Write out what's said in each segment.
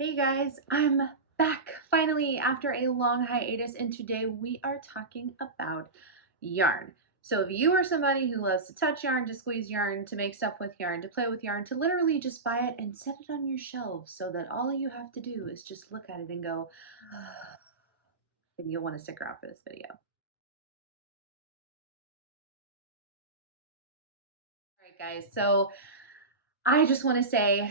Hey guys, I'm back finally after a long hiatus, and today we are talking about yarn. So if you are somebody who loves to touch yarn, to squeeze yarn, to make stuff with yarn, to play with yarn, to literally just buy it and set it on your shelves so that all you have to do is just look at it and go, then you'll want to stick around for this video. All right, guys, so I just want to say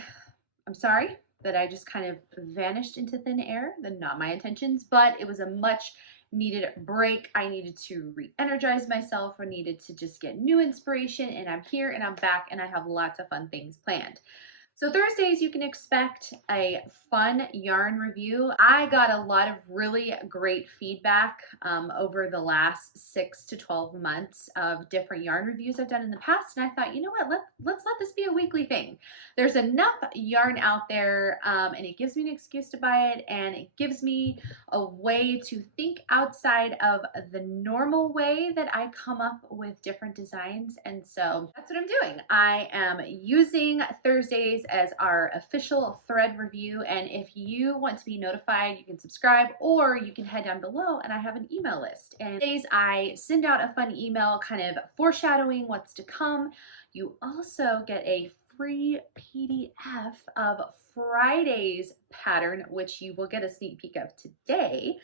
I'm sorry that I just kind of vanished into thin air. That's not my intentions, but it was a much needed break. I needed to re-energize myself. I needed to just get new inspiration, and I'm here and I'm back and I have lots of fun things planned. So Thursdays, you can expect a fun yarn review. I got a lot of really great feedback over the last 6 to 12 months of different yarn reviews I've done in the past. And I thought, you know what, let's let this be a weekly thing. There's enough yarn out there, and it gives me an excuse to buy it, and it gives me a way to think outside of the normal way that I come up with different designs. And so that's what I'm doing. I am using Thursdays as our official thread review. And if you want to be notified, you can subscribe or you can head down below and I have an email list. And days I send out a fun email kind of foreshadowing what's to come. You also get a free PDF of Friday's pattern, which you will get a sneak peek of today,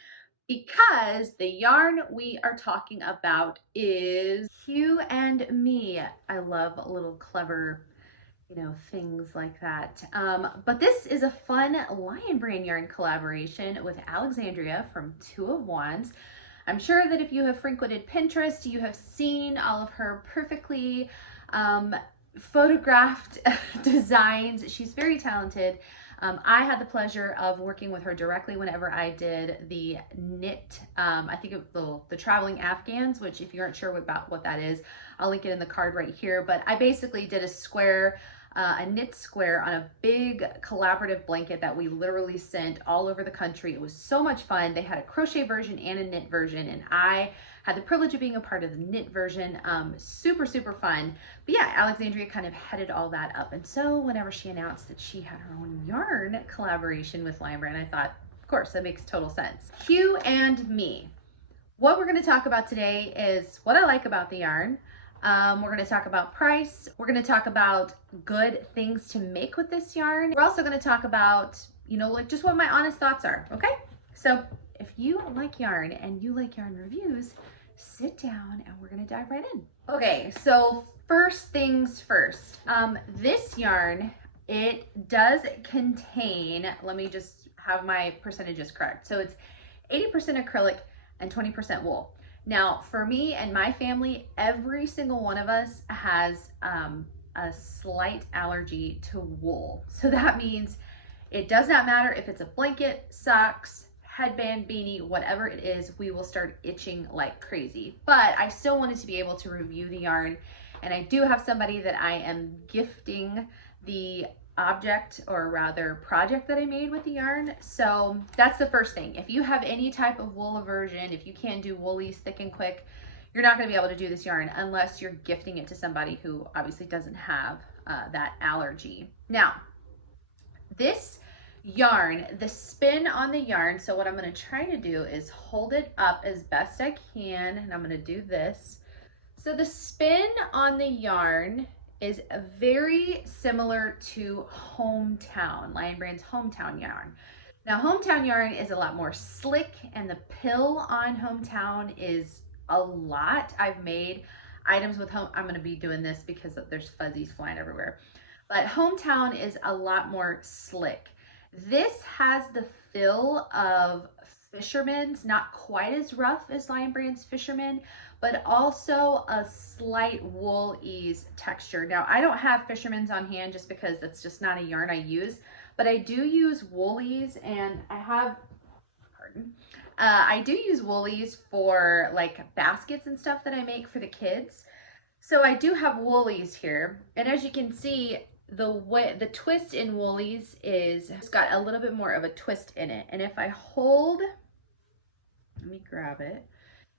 because the yarn we are talking about is You and Me. I love little clever, things like that. But this is a fun Lion Brand yarn collaboration with Alexandria from Two of Wands. I'm sure that if you have frequented Pinterest, you have seen all of her perfectly photographed designs. She's very talented. I had the pleasure of working with her directly whenever I did the knit, I think of the traveling Afghans, which if you aren't sure about what that is, I'll link it in the card right here. But I basically did a square, a knit square on a big collaborative blanket that we literally sent all over the country. It was so much fun. They had a crochet version and a knit version, and I had the privilege of being a part of the knit version. Super, super fun. But yeah, Alexandria kind of headed all that up. And so whenever she announced that she had her own yarn collaboration with Lion Brand, I thought, of course, that makes total sense. You and Me. What we're going to talk about today is what I like about the yarn. We're going to talk about price. We're going to talk about good things to make with this yarn. We're also going to talk about, like just what my honest thoughts are. Okay. So if you like yarn and you like yarn reviews, sit down and we're going to dive right in. Okay. So first things first, this yarn, it does contain, let me just have my percentages correct. So it's 80% acrylic and 20% wool. Now, for me and my family, every single one of us has a slight allergy to wool. So that means it does not matter if it's a blanket, socks, headband, beanie, whatever it is, we will start itching like crazy. But I still wanted to be able to review the yarn, and I do have somebody that I am gifting the object, or rather project, that I made with the yarn. So that's the first thing. If you have any type of wool aversion, if you can't do woolies thick and quick, you're not going to be able to do this yarn unless you're gifting it to somebody who obviously doesn't have that allergy. Now, this yarn, the spin on the yarn, so what I'm going to try to do is hold it up as best I can, and I'm going to do this. So the spin on the yarn is very similar to Hometown, Lion Brand's Hometown yarn. Now, Hometown yarn is a lot more slick, and the pill on Hometown is a lot. I've made items with I'm going to be doing this because there's fuzzies flying everywhere. But Hometown is a lot more slick. This has the feel of Fisherman's, not quite as rough as Lion Brand's Fisherman, but also a slight wool ease texture. Now, I don't have Fisherman's on hand just because that's just not a yarn I use, but I do use woolies, and I have, I do use woolies for like baskets and stuff that I make for the kids. So I do have woolies here, and as you can see, the twist in woolies is it's got a little bit more of a twist in it. And if I hold, let me grab it.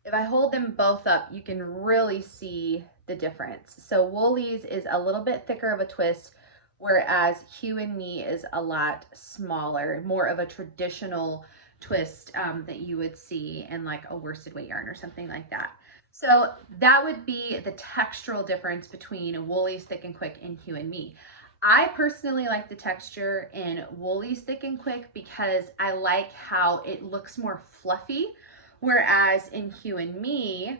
If I hold them both up, you can really see the difference. So woolies is a little bit thicker of a twist. whereas Hue and Me is a lot smaller, more of a traditional twist that you would see in like a worsted weight yarn or something like that. So that would be the textural difference between Wool-Ease Thick and Quick and Hue and Me. I personally like the texture in Wool-Ease Thick and Quick because I like how it looks more fluffy, whereas in Hue and Me,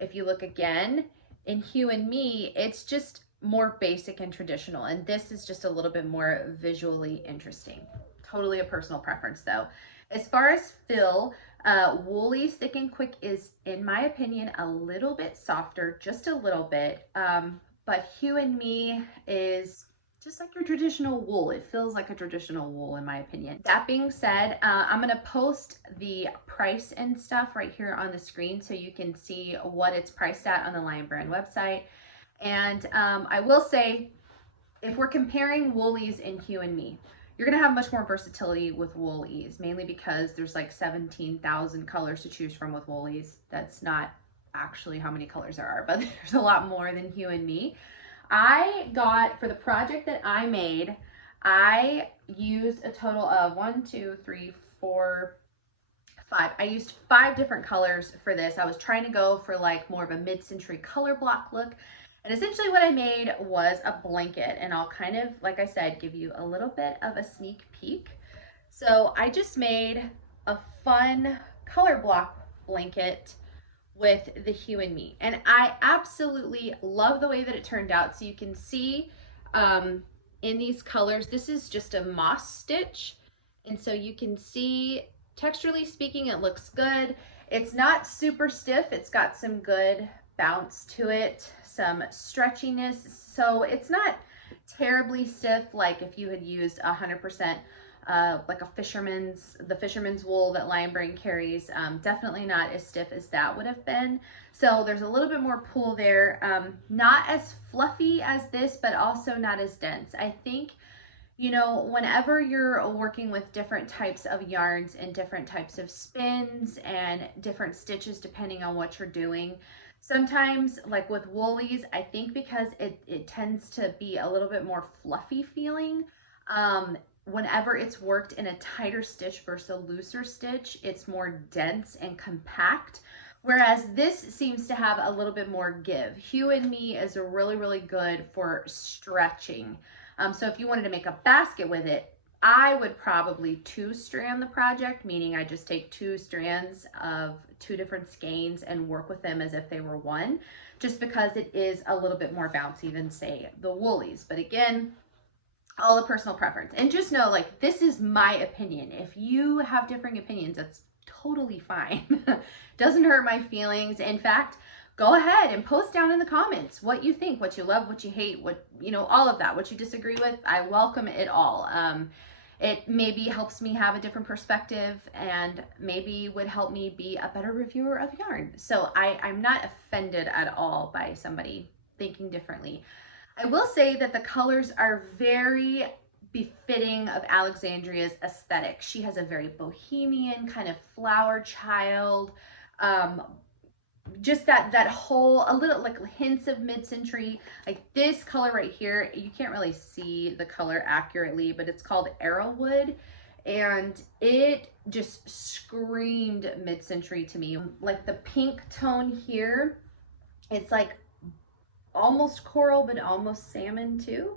if you look again, in Hue and Me, it's just more basic and traditional, and this is just a little bit more visually interesting. Totally a personal preference though. As far as fill, Wool-Ease Thick and Quick is, in my opinion, a little bit softer, just a little bit, but Hue and Me is just like your traditional wool. It feels like a traditional wool in my opinion. That being said, I'm gonna post the price and stuff right here on the screen so you can see what it's priced at on the Lion Brand website. And I will say, if we're comparing Wool-Ease and Hue and Me, you're gonna have much more versatility with Wool-Ease, mainly because there's like 17,000 colors to choose from with Wool-Ease. That's not actually how many colors there are, but there's a lot more than Hue and Me. I got, for the project that I made, I used a total of 1, 2, 3, 4, 5. I used 5 different colors for this. I was trying to go for like more of a mid-century color block look. And essentially what I made was a blanket, and I'll kind of, like I said, give you a little bit of a sneak peek. So I just made a fun color block blanket with the Hue and Me, and I absolutely love the way that it turned out. So you can see in these colors, this is just a moss stitch, and so you can see texturally speaking it looks good. It's not super stiff, it's got some good bounce to it, some stretchiness, so it's not terribly stiff like if you had used 100% like the fisherman's wool that Lion Brand carries. Definitely not as stiff as that would have been. So there's a little bit more pull there. Not as fluffy as this, but also not as dense. I think, you know, whenever you're working with different types of yarns and different types of spins and different stitches depending on what you're doing, sometimes like with Wool-Ease, I think because it tends to be a little bit more fluffy feeling, whenever it's worked in a tighter stitch versus a looser stitch, it's more dense and compact. Whereas this seems to have a little bit more give. Hue and Me is really, really good for stretching. So if you wanted to make a basket with it, I would probably 2-strand the project, meaning I just take 2 strands of 2 different skeins and work with them as if they were one, just because it is a little bit more bouncy than say the Wool-Ease. But again, all a personal preference. And just know, like, this is my opinion. If you have differing opinions, that's totally fine. Doesn't hurt my feelings. In fact, go ahead and post down in the comments what you think, what you love, what you hate, what, you know, all of that, what you disagree with. I welcome it all. It maybe helps me have a different perspective and maybe would help me be a better reviewer of yarn. So I'm not offended at all by somebody thinking differently. I will say that the colors are very befitting of Alexandria's aesthetic. She has a very bohemian kind of flower child, just that whole, a little like hints of mid-century. Like this color right here, you can't really see the color accurately, but it's called Arrowwood, and it just screamed mid-century to me. Like the pink tone here, it's like almost coral, but almost salmon too.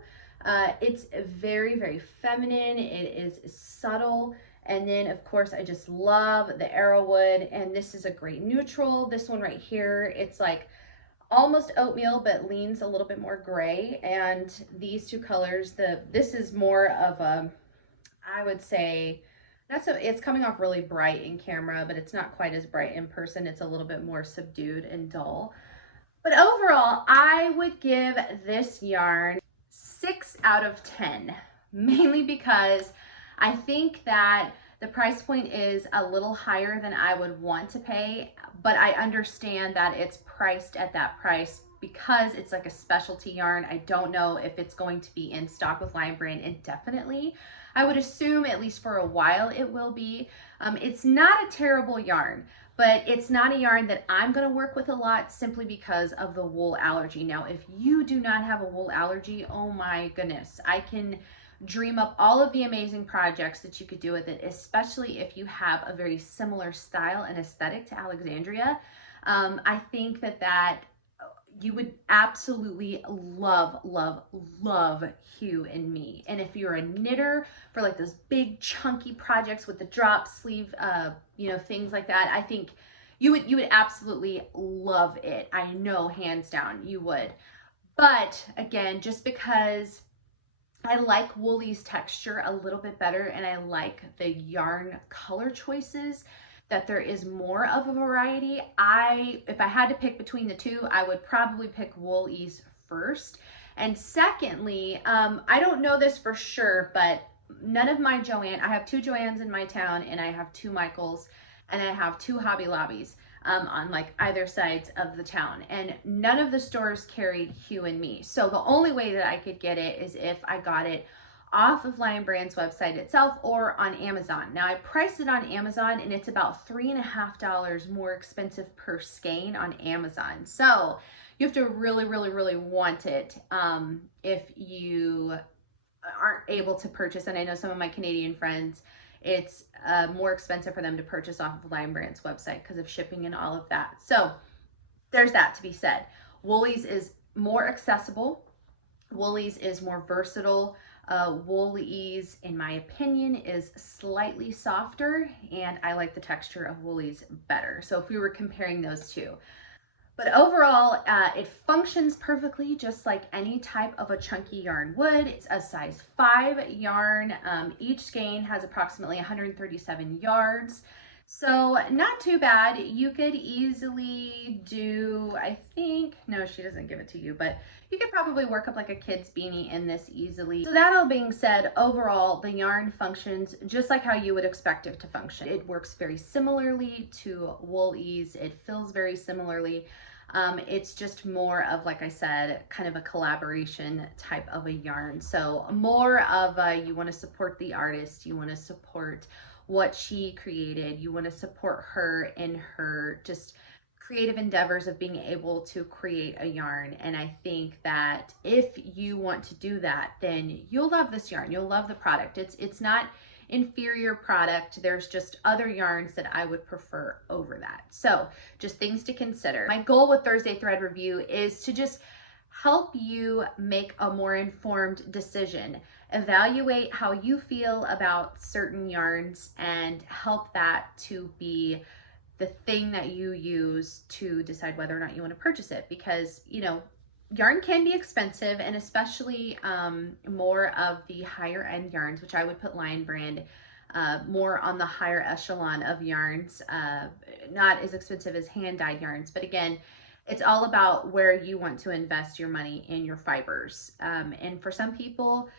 It's very, very feminine. It is subtle. And then of course, I just love the Arrowwood, and this is a great neutral. This one right here, it's like almost oatmeal, but leans a little bit more gray. And these 2 colors, this is more of a, I would say, it's coming off really bright in camera, but it's not quite as bright in person. It's a little bit more subdued and dull. But overall, I would give this yarn 6 out of 10, mainly because I think that the price point is a little higher than I would want to pay, but I understand that it's priced at that price because it's like a specialty yarn. I don't know if it's going to be in stock with Lion Brand indefinitely. I would assume at least for a while it will be. It's not a terrible yarn, but it's not a yarn that I'm going to work with a lot simply because of the wool allergy. Now, if you do not have a wool allergy, oh my goodness, I can dream up all of the amazing projects that you could do with it, especially if you have a very similar style and aesthetic to Alexandria. I think that you would absolutely love, love, love Hue and Me. And if you're a knitter for like those big chunky projects with the drop sleeve, you know, things like that, I think you would absolutely love it. I know, hands down, you would. But again, just because I like Wool-Ease texture a little bit better, and I like the yarn color choices, that there is more of a variety. If I had to pick between the two, I would probably pick Wool-Ease first. And secondly, I don't know this for sure, but none of my Joann, I have 2 Joanns in my town, and I have 2 Michaels, and I have 2 Hobby Lobbies on like either sides of the town, and none of the stores carry Hue and Me. So the only way that I could get it is if I got it off of Lion Brand's website itself or on Amazon. Now I priced it on Amazon, and it's about $3.50 more expensive per skein on Amazon. So you have to really, really, really want it if you aren't able to purchase. And I know some of my Canadian friends, it's more expensive for them to purchase off of Lion Brand's website because of shipping and all of that. So there's that to be said. Wool-Ease is more accessible. Wool-Ease is more versatile. Wool-Ease, in my opinion, is slightly softer, and I like the texture of Wool-Ease better. So if we were comparing those two. But overall, it functions perfectly just like any type of a chunky yarn would. It's a size 5 yarn. Each skein has approximately 137 yards. So not too bad. You could easily do, I think, no, she doesn't give it to you, but you could probably work up like a kid's beanie in this easily. So that all being said, overall, the yarn functions just like how you would expect it to function. It works very similarly to Wool-Ease. It feels very similarly. It's just more of, like I said, kind of a collaboration type of a yarn. So more of a, you want to support the artist, you want to support what she created, you want to support her in her just creative endeavors of being able to create a yarn. And I think that if you want to do that, then you'll love this yarn. You'll love the product. It's not inferior product. There's just other yarns that I would prefer over that. So just things to consider. My goal with Thursday Thread Review is to just help you make a more informed decision. Evaluate how you feel about certain yarns and help that to be the thing that you use to decide whether or not you want to purchase it. Because, you know, yarn can be expensive, and especially more of the higher end yarns, which I would put Lion Brand more on the higher echelon of yarns, not as expensive as hand-dyed yarns. But again, it's all about where you want to invest your money in your fibers. And for some people,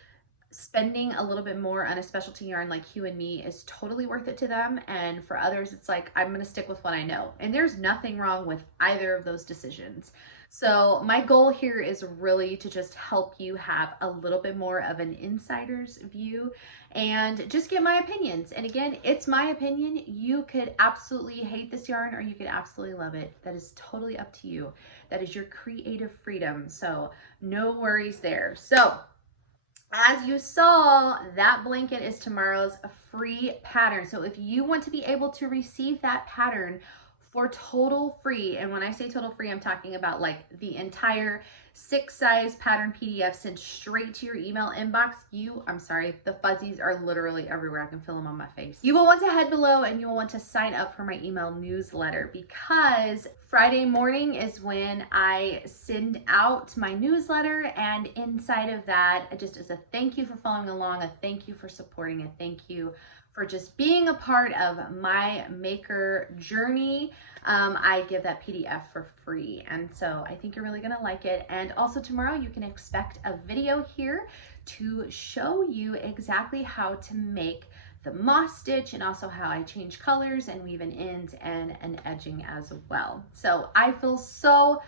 spending a little bit more on a specialty yarn like Hue and Me is totally worth it to them. And for others, it's like, I'm going to stick with what I know. And there's nothing wrong with either of those decisions. So my goal here is really to just help you have a little bit more of an insider's view and just get my opinions. And again, it's my opinion. You could absolutely hate this yarn or you could absolutely love it. That is totally up to you. That is your creative freedom. So no worries there. So as you saw, that blanket is tomorrow's free pattern. So if you want to be able to receive that pattern for total free, and when I say total free, I'm talking about like the entire 6-size pattern PDF sent straight to your email inbox. I'm sorry, the fuzzies are literally everywhere. I can feel them on my face. You will want to head below and you will want to sign up for my email newsletter, because Friday morning is when I send out my newsletter, and inside of that, just as a thank you for following along, a thank you for supporting, a thank you for just being a part of my maker journey, I give that PDF for free. And so I think you're really gonna like it. And also tomorrow you can expect a video here to show you exactly how to make the moss stitch, and also how I change colors and weave in ends and an edging as well. So I feel so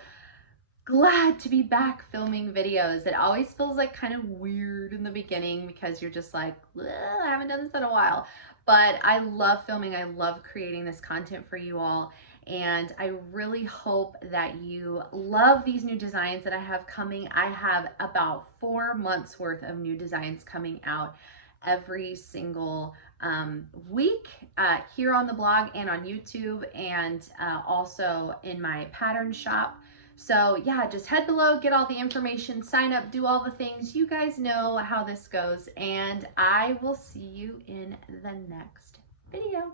glad to be back filming videos. It always feels like kind of weird in the beginning because you're just like, I haven't done this in a while. But I love filming. I love creating this content for you all. And I really hope that you love these new designs that I have coming. I have about 4 months worth of new designs coming out every single week here on the blog and on YouTube, and also in my pattern shop. So yeah, just head below, get all the information, sign up, do all the things. You guys know how this goes, and I will see you in the next video.